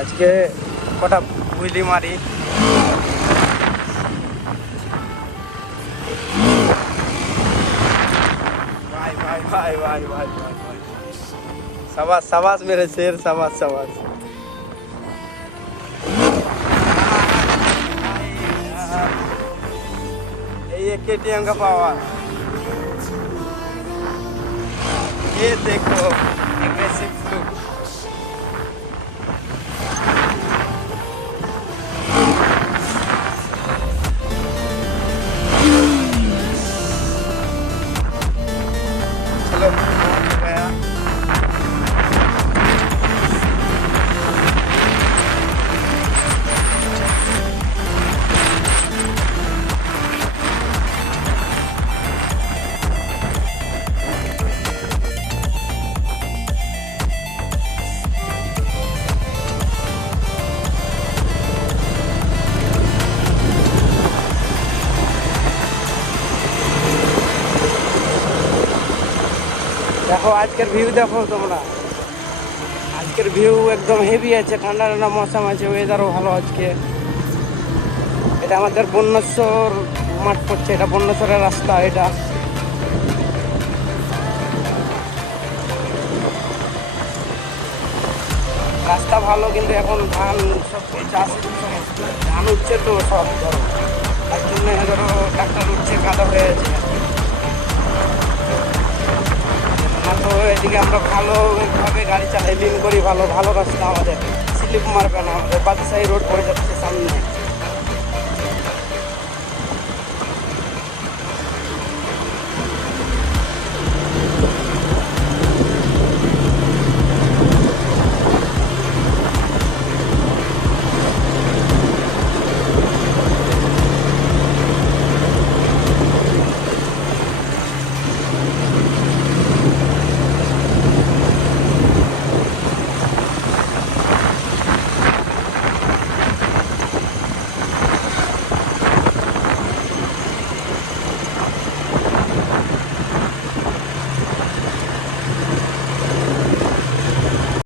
আজকে কটা বুইলি মারি। ভাই ভাই ভাই ভাই ভাই ভাই ভাই, সাবাস সাবাস মেরে শের, সাবাস সাবাস। ये KTM का पावर, ये देखो एग्रेसिव लुक। चलो हो गया। দেখো আজকের ভিউ, দেখো তোমরা আজকের ভিউ একদম হেভি আছে, ঠান্ডা ঠান্ডা মৌসুম আছে, ওয়েদারও ভালো আজকে। এটা আমাদের বন্যেশ্বর মাঠ পড়ছে, এটা বন্যেশ্বরের রাস্তা। এটা রাস্তা ভালো, কিন্তু এখন ধান সব চাষের সমস্যা, ধান উঠছে তো সব, ধরো তার জন্য ধরো ট্রাক্টর উঠছে, কাদা হয়ে আছে। তো এদিকে আমরা ভালোভাবে গাড়ি চালাই, লিন করি, ভালো ভালো রাস্তা আমাদের, স্লিপ মারবে না। আমাদের বাদশাহী রোড পড়ে যাচ্ছে সামনে।